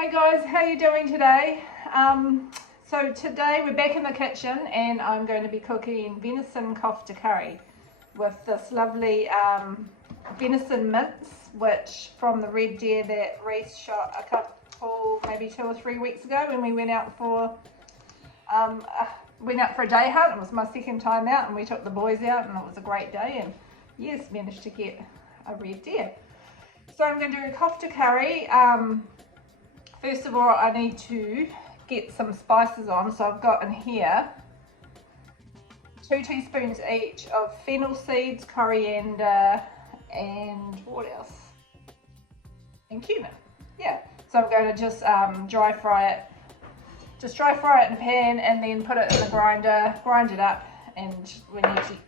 Hi guys, how are you doing today? So today we're back in the kitchen and I'm going to be cooking venison kofta curry with this lovely venison mince, which from the red deer that Reese shot a couple, maybe 2 or 3 weeks ago when we went out for a day hunt. It was my second time out and we took the boys out and it was a great day, and yes, managed to get a red deer. So I'm going to do a kofta curry. First of all, I need to get some spices on. So I've got in here 2 teaspoons each of fennel seeds, coriander, and what else? And cumin. Yeah. So I'm going to just dry fry it. Just dry fry it in a pan and then put it in the grinder, grind it up, and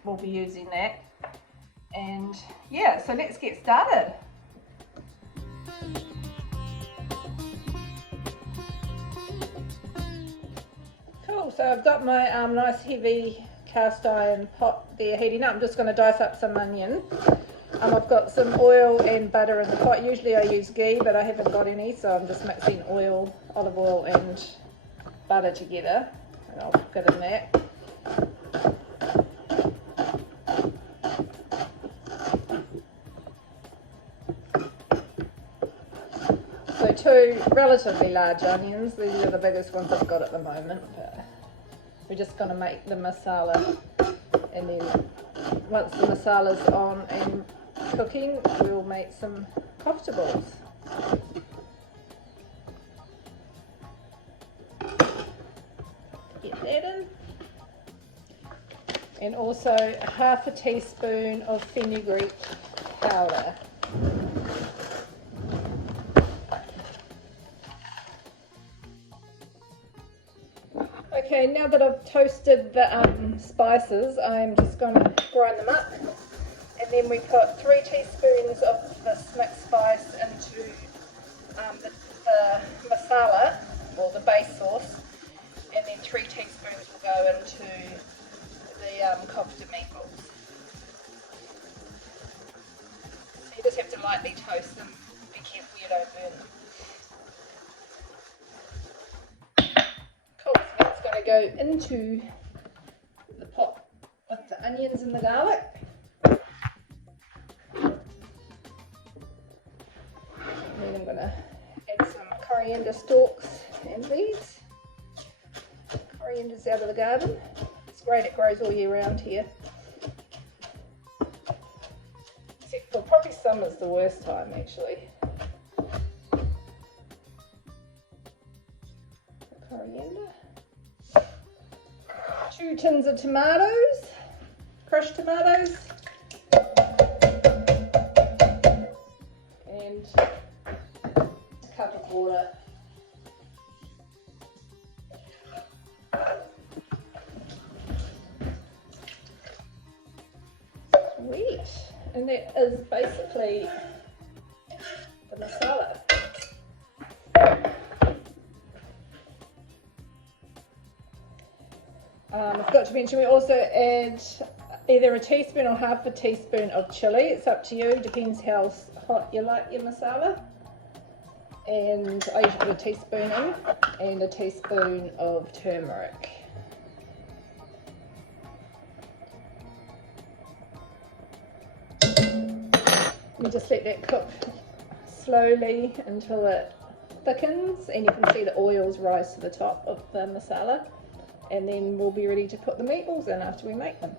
we'll be using that. And yeah, so let's get started. Cool, so I've got my nice heavy cast iron pot there heating up. I'm just going to dice up some onion. I've got some oil and butter in the pot. Usually I use ghee, but I haven't got any, so I'm just mixing oil, olive oil and butter together, and I'll get in that. So 2 relatively large onions. These are the biggest ones I've got at the moment. But we're just going to make the masala, and then once the masala's on and cooking, we'll make some kofta balls. Get that in. And also 1/2 teaspoon of fenugreek powder. Okay, now that I've toasted the spices, I'm just going to grind them up, and then we put 3 teaspoons of this mixed spice into the masala, or the base sauce, and then 3 teaspoons will go into the kofta meatballs. So you just have to lightly toast them, be careful you don't burn them. Go into the pot with the onions and the garlic. And then I'm going to add some coriander stalks and leaves. Coriander's out of the garden. It's great, it grows all year round here. Except for probably summer's the worst time actually. Coriander. 2 tins of tomatoes, crushed tomatoes, and a cup of water. Sweet, and that is basically the masala. I forgot to mention we also add either a teaspoon or 1/2 teaspoon of chilli. It's up to you, depends how hot you like your masala. And I usually put a teaspoon in, and a teaspoon of turmeric. You just let that cook slowly until it thickens, and you can see the oils rise to the top of the masala. And then we'll be ready to put the meatballs in after we make them.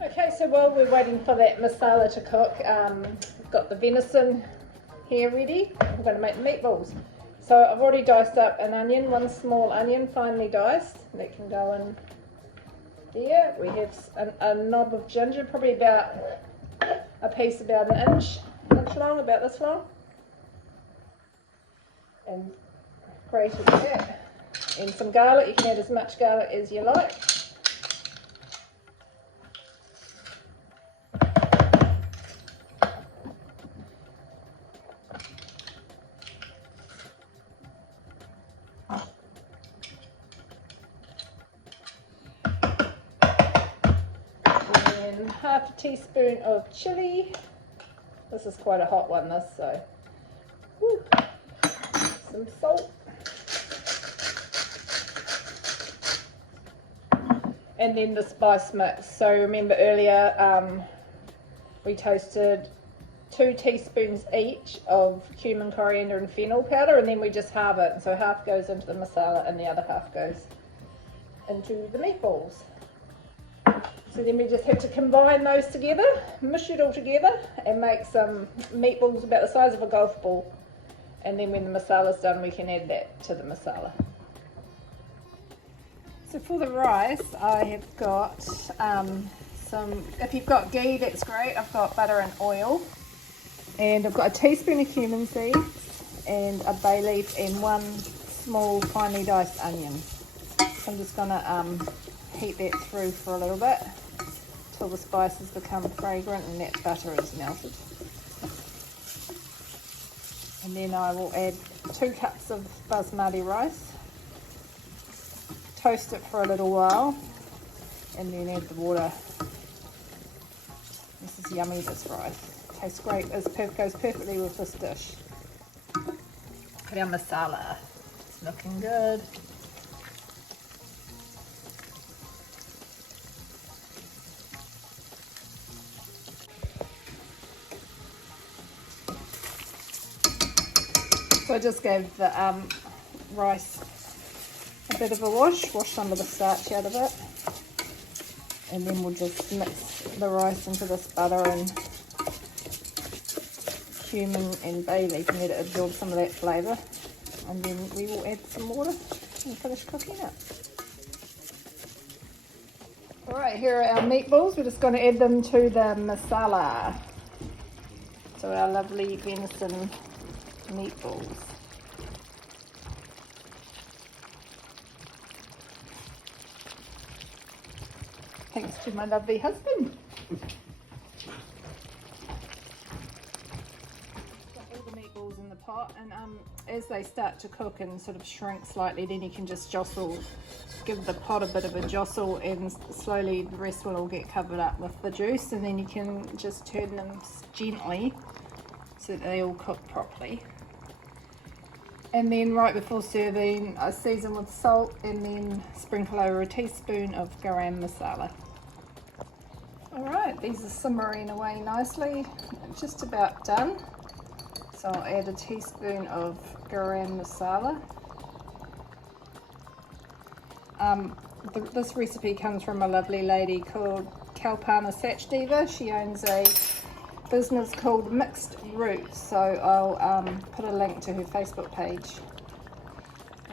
Okay, so while we're waiting for that masala to cook, we've got the venison here ready. We're going to make the meatballs. So I've already diced up an onion, 1 small onion, finely diced. That can go in there. We have a knob of ginger, probably about a piece about an inch long, about this long. And grated that. And some garlic. You can add as much garlic as you like. half a teaspoon of chili. This is quite a hot one, this, so. Woo. Some salt. And then the spice mix. So remember earlier we toasted 2 teaspoons each of cumin, coriander and fennel powder, and then we just halve it. So half goes into the masala and the other half goes into the meatballs. So then we just have to combine those together, mush it all together and make some meatballs about the size of a golf ball. And then when the masala's done, we can add that to the masala. So for the rice, I have got some, if you've got ghee, that's great. I've got butter and oil. And I've got a teaspoon of cumin seeds and a bay leaf and 1 small finely diced onion. So I'm just gonna heat that through for a little bit till the spices become fragrant and that butter is melted. And then I will add 2 cups of basmati rice, toast it for a little while, and then add the water. This is yummy, this rice. Tastes great, goes perfectly with this dish. Put our masala, it's looking good. So I just gave the rice a bit of a wash some of the starch out of it. And then we'll just mix the rice into this butter and cumin and bay leaf and let it absorb some of that flavour. And then we will add some water and finish cooking it. Alright, here are our meatballs. We're just going to add them to the masala. So our lovely venison meatballs. Thanks to my lovely husband. Got all the meatballs in the pot, and as they start to cook and sort of shrink slightly, then you can just jostle, give the pot a bit of a jostle, and slowly the rest will all get covered up with the juice, and then you can just turn them gently so that they all cook properly. And then right before serving, I season with salt and then sprinkle over a teaspoon of garam masala. Alright, these are simmering away nicely, just about done. So I'll add a teaspoon of garam masala. This recipe comes from a lovely lady called Kalpana Sachdeva. She owns a business called Mixed Roots, so I'll put a link to her Facebook page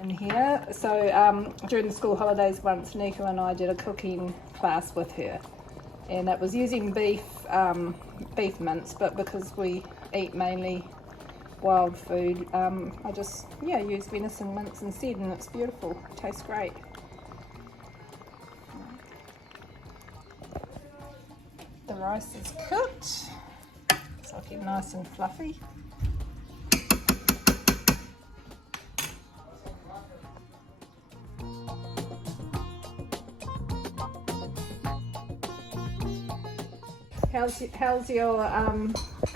in here. So during the school holidays once, Nico and I did a cooking class with her, and it was using beef mince, but because we eat mainly wild food, I just use venison mince instead, and it's beautiful. It tastes great. The rice is cooked. It's looking nice and fluffy. How's your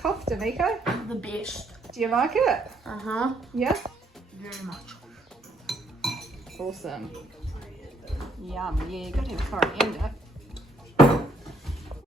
kofta, Nico? The best. Do you like it? Uh-huh. Yeah? Very much. Awesome. Yum. Yeah, you got to have coriander.